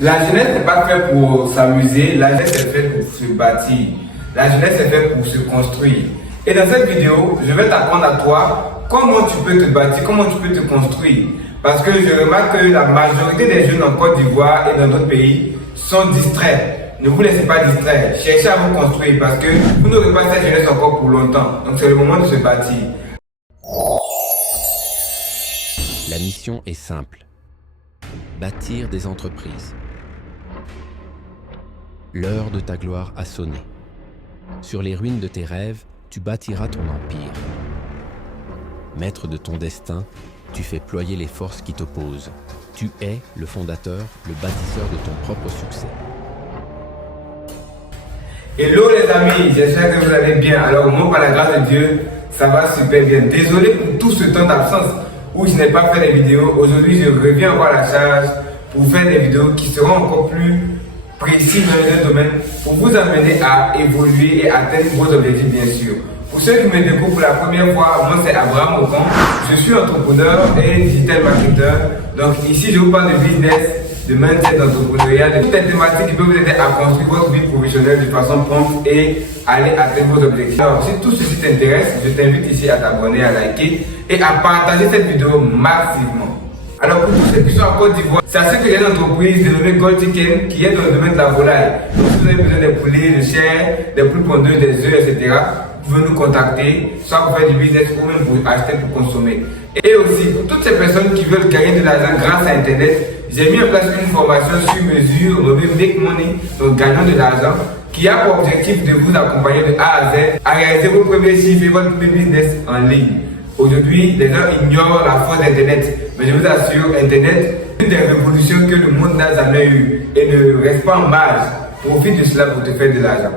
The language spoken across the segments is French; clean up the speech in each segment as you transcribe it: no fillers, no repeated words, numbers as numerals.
La jeunesse n'est pas faite pour s'amuser, la jeunesse est faite pour se bâtir. La jeunesse est faite pour se construire. Et dans cette vidéo, je vais t'apprendre à toi comment tu peux te bâtir, comment tu peux te construire. Parce que je remarque que la majorité des jeunes en Côte d'Ivoire et dans d'autres pays sont distraits. Ne vous laissez pas distraire. Cherchez à vous construire parce que vous n'aurez pas cette jeunesse encore pour longtemps. Donc c'est le moment de se bâtir. La mission est simple. Bâtir des entreprises. L'heure de ta gloire a sonné. Sur les ruines de tes rêves, tu bâtiras ton empire. Maître de ton destin, tu fais ployer les forces qui t'opposent. Tu es le fondateur, le bâtisseur de ton propre succès. Hello les amis, j'espère que vous allez bien. Alors moi, par la grâce de Dieu, ça va super bien. Désolé pour tout ce temps d'absence où je n'ai pas fait des vidéos. Aujourd'hui, je reviens encore à la charge pour faire des vidéos qui seront encore plus précises dans les domaines pour vous amener à évoluer et atteindre vos objectifs, bien sûr. Pour ceux qui me découvrent pour la première fois, moi c'est Abraham Ocon. Je suis entrepreneur et digital marketer. Donc ici, je vous parle de business, de mindset, d'entrepreneuriat, de toutes les thématiques qui peuvent vous aider à construire votre vie professionnelle de façon prompte et aller atteindre vos objectifs. Alors, si tout ceci t'intéresse, je t'invite ici à t'abonner, à liker et à partager cette vidéo massivement. Alors, pour tous ceux qui sont en Côte d'Ivoire, sachez qu'il y a une entreprise dénommée Gold Chicken qui est dans le domaine de la volaille. Donc, si vous avez besoin des poulets, de chair, des poules pondeuses, des œufs, etc., vous pouvez nous contacter, soit pour faire du business ou même pour acheter pour consommer. Et aussi, pour toutes ces personnes qui veulent gagner de l'argent grâce à Internet, j'ai mis en place une formation sur mesure nommée Make Money, donc gagnant de l'argent, qui a pour objectif de vous accompagner de A à Z à réaliser vos premiers chiffres et votre premier business en ligne. Aujourd'hui, les gens ignorent la force d'Internet, mais je vous assure, Internet est une des révolutions que le monde n'a jamais eues et ne reste pas en marge. Profite de cela pour te faire de l'argent.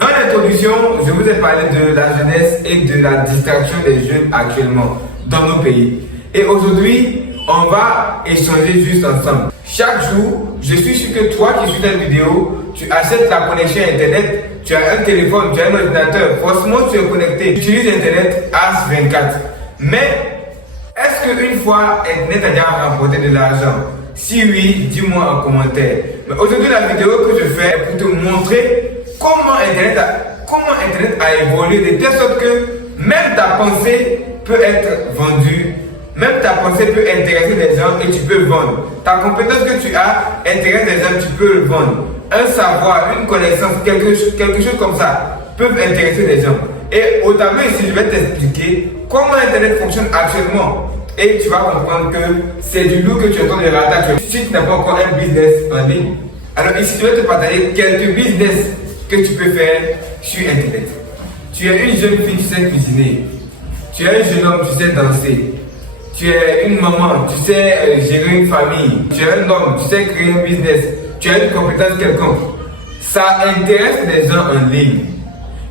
Dans l'introduction, je vous ai parlé de la jeunesse et de la distraction des jeunes actuellement dans nos pays. Et aujourd'hui, on va échanger juste ensemble. Chaque jour, je suis sûr que toi qui suis dans la vidéo, tu achètes la connexion Internet, tu as un téléphone, tu as un ordinateur, forcément tu es connecté, tu utilises Internet H24. Mais, est-ce qu'une fois Internet a déjà rapporté de l'argent? Si oui, dis-moi en commentaire. Mais aujourd'hui, la vidéo que je fais est pour te montrer comment Internet a évolué de telle sorte que même ta pensée peut être vendue. Même ta pensée peut intéresser des gens et tu peux vendre. Ta compétence que tu as intéresse des gens, tu peux le vendre. Un savoir, une connaissance, quelque chose comme ça peuvent intéresser des gens. Et au tableau ici, je vais t'expliquer comment Internet fonctionne actuellement. Et tu vas comprendre que c'est du loup que tu es en train de rater actuellement si tu n'as pas encore un business en ligne. Alors ici, je vais te partager quelques business que tu peux faire sur Internet. Tu es une jeune fille, tu sais cuisiner. Tu es un jeune homme, tu sais danser. Tu es une maman, tu sais gérer une famille. Tu es un homme, tu sais créer un business. Tu as une compétence quelconque. Ça intéresse les gens en ligne.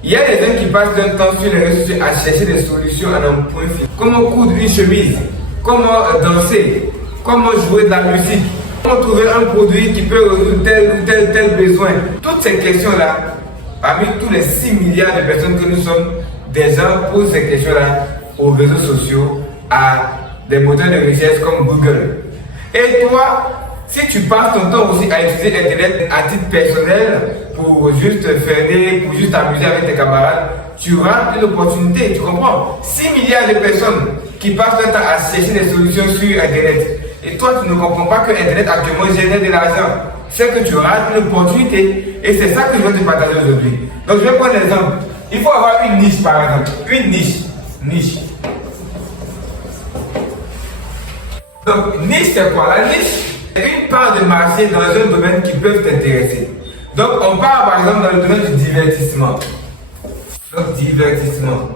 Il y a des gens qui passent leur temps sur les réseaux sociaux à chercher des solutions à un point final. Comment coudre une chemise, comment danser, comment jouer de la musique, comment trouver un produit qui peut résoudre tel ou tel besoin. Toutes ces questions-là, parmi tous les 6 milliards de personnes que nous sommes, des gens posent ces questions-là aux réseaux sociaux, à des moteurs de recherche comme Google. Et toi, si tu passes ton temps aussi à utiliser Internet à titre personnel pour juste faire, pour juste t'amuser avec tes camarades, tu rates une opportunité, tu comprends? 6 milliards de personnes qui passent leur temps à chercher des solutions sur Internet. Et toi, tu ne comprends pas que Internet actuellement génère de l'argent. C'est que tu rates une opportunité et c'est ça que je vais te partager aujourd'hui. Donc je vais prendre l'exemple. Il faut avoir une niche par exemple. Une niche. Donc, niche, c'est quoi? La niche, c'est une part de marché dans un domaine qui peut t'intéresser. Donc, on parle par exemple dans le domaine du divertissement. Donc, divertissement.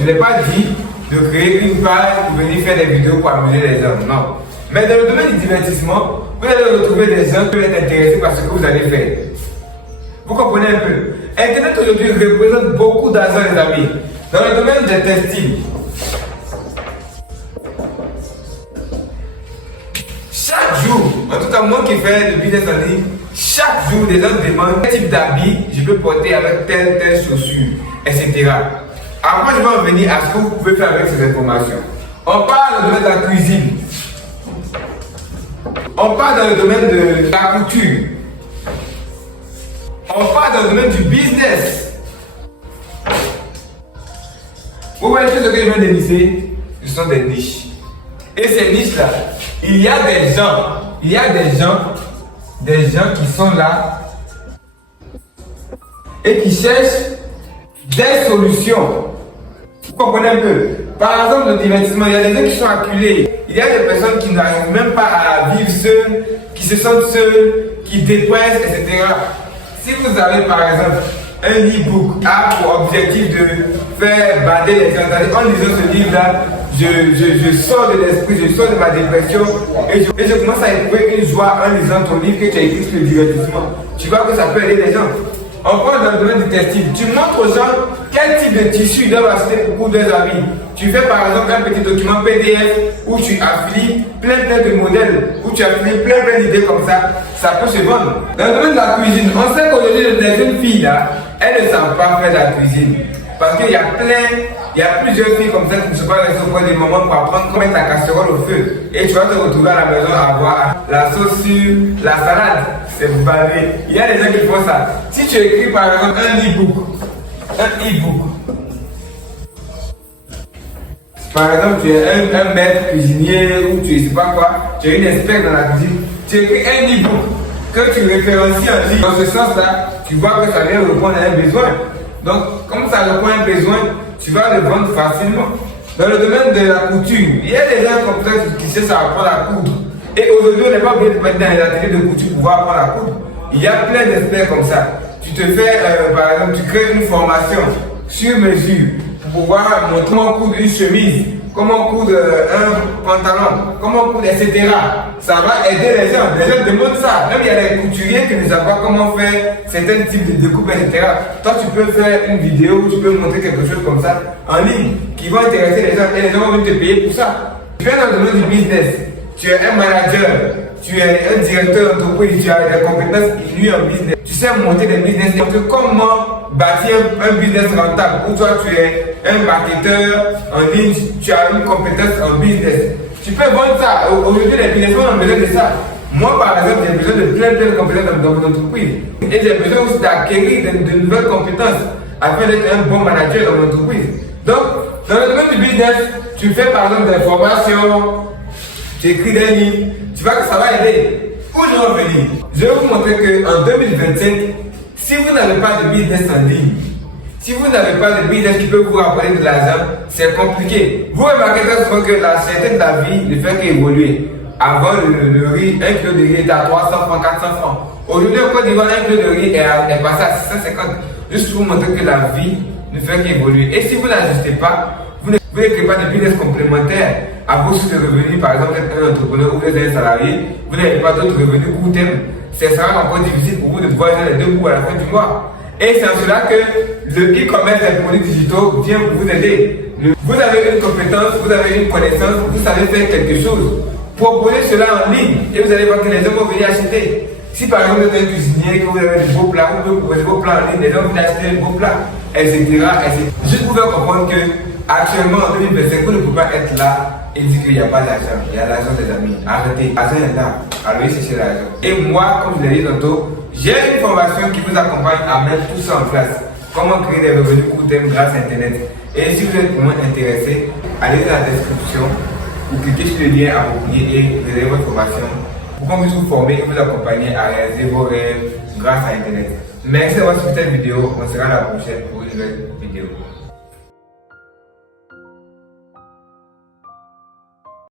Je n'ai pas dit de créer une page pour venir faire des vidéos pour amuser les gens, non. Mais dans le domaine du divertissement, vous allez retrouver des gens qui peuvent être intéressés par ce que vous allez faire. Vous comprenez un peu? Internet aujourd'hui représente beaucoup d'argent, les amis. Dans le domaine des textiles, chaque jour, en tout cas moi qui fais le business en ligne, chaque jour les gens demandent quel type d'habit je peux porter avec telle chaussure, etc. Après je vais en venir à ce que vous pouvez faire avec ces informations. On parle de la cuisine. On part dans le domaine de la couture. On part dans le domaine du business. Vous voyez tout ce que je viens d'énoncer, ce sont des niches. Et ces niches-là, il y a des gens qui sont là et qui cherchent des solutions. Vous comprenez un peu? Par exemple, le divertissement, il y a des gens qui sont acculés. Il y a des personnes qui n'arrivent même pas à vivre seules, qui se sentent seules, qui dépressent, etc. Si vous avez par exemple un e-book a pour objectif de faire bander les gens, en lisant ce livre-là, je sors de l'esprit, je sors de ma dépression et je commence à éprouver une joie en lisant ton livre que tu as écrit sur le divertissement. Tu vois que ça peut aider les gens. On prend dans le domaine du textile. Tu montres aux gens quel type de tissu ils doivent acheter pour leurs habits. Tu fais par exemple un petit document PDF où tu affilies plein de modèles, où tu affilies plein d'idées comme ça peut se vendre. Dans le domaine de la cuisine, on sait qu'aujourd'hui les jeunes filles là, elles ne savent pas faire de la cuisine. Parce qu'il y a plusieurs filles comme ça qui ne sont pas restées au point des moments pour apprendre comment mettre ta casserole au feu. Et tu vas te retrouver à la maison à avoir la sauce sur la salade. C'est bavé. Il y a des gens qui font ça. Si tu écris par exemple un e-book, par exemple, tu es un maître cuisinier ou tu ne sais pas quoi, tu es une experte dans la cuisine, tu écris un e-book que tu référencies en ligne. Dans ce sens-là, tu vois que ça vient répondre à un besoin. Donc, comme ça répond à un besoin, tu vas le vendre facilement. Dans le domaine de la couture, il y a des gens comme ça qui cherchent à apprendre à coudre. Et aujourd'hui, on n'est pas obligé de mettre dans les ateliers de couture pour pouvoir apprendre à coudre. Il y a plein d'experts comme ça. Tu te fais, par exemple, tu crées une formation sur mesure pour pouvoir montrer comment coudre une chemise, comment coudre un pantalon, comment coudre, etc. Ça va aider les gens. Les gens demandent ça. Même il y a des couturiers qui ne savent pas comment faire certains types de découpes, etc. Toi, tu peux faire une vidéo où tu peux montrer quelque chose comme ça en ligne qui va intéresser les gens et les gens vont te payer pour ça. Tu es dans le domaine du business. Tu es un manager, tu es un directeur d'entreprise, tu as des compétences inouïes en business. Tu sais monter des business, comment bâtir un business rentable. Ou toi, tu es un marketeur en ligne, tu as une compétence en business. Tu peux vendre ça. Aujourd'hui, les businessmen ont besoin de ça. Moi, par exemple, j'ai besoin de plein de compétences dans mon entreprise. Et j'ai besoin aussi d'acquérir de nouvelles compétences afin d'être un bon manager dans mon entreprise. Donc, dans le domaine du business, tu fais par exemple des formations, tu écris des livres, tu vois que ça va aider. Où je vais venir? Je vais vous montrer qu'en 2025, si vous n'avez pas de business en ligne, si vous n'avez pas de business qui peut vous rapporter de l'argent, c'est compliqué. Vous remarquez très souvent que la certaine de la vie ne fait qu'évoluer. Avant, le riz, 1 kg de riz était à 300 francs, 400 francs. Aujourd'hui, en Côte d'Ivoire, 1 kg de riz est passé à 650. Juste pour vous montrer que la vie ne fait qu'évoluer. Et si vous n'ajustez pas, vous ne créez pas de business complémentaire à vos sources de revenus, par exemple, être un entrepreneur ou vous êtes un salarié, vous n'avez pas d'autres revenus court terme, ce sera encore difficile pour vous de pouvoir faire les deux bouts à la fin du mois. Et c'est en cela que le e-commerce des produits digitaux vient pour vous aider. Vous avez une compétence, vous avez une connaissance, vous savez faire quelque chose. Proposez cela en ligne et vous allez voir que les gens vont venir acheter. Si par exemple vous êtes un cuisinier, que vous avez de beaux plats, vous pouvez proposer vos plats en ligne, les gens vont acheter de beaux plats, etc. Juste pour faire comprendre que actuellement en 2025, vous ne pouvez pas être là et dire qu'il n'y a pas d'argent. Il y a l'argent des amis. Arrêtez. L'argent est là. Allez chercher l'argent. Et moi, comme je l'ai dit tantôt, j'ai une formation qui vous accompagne à mettre tout ça en place. Comment créer des revenus court terme grâce à Internet. Et si vous êtes vraiment intéressé, allez dans la description ou cliquez sur le lien approprié et réservez votre formation pour qu'on puisse vous former et vous accompagner à réaliser vos rêves grâce à Internet. Merci d'avoir suivi cette vidéo. On se verra la prochaine pour une nouvelle vidéo.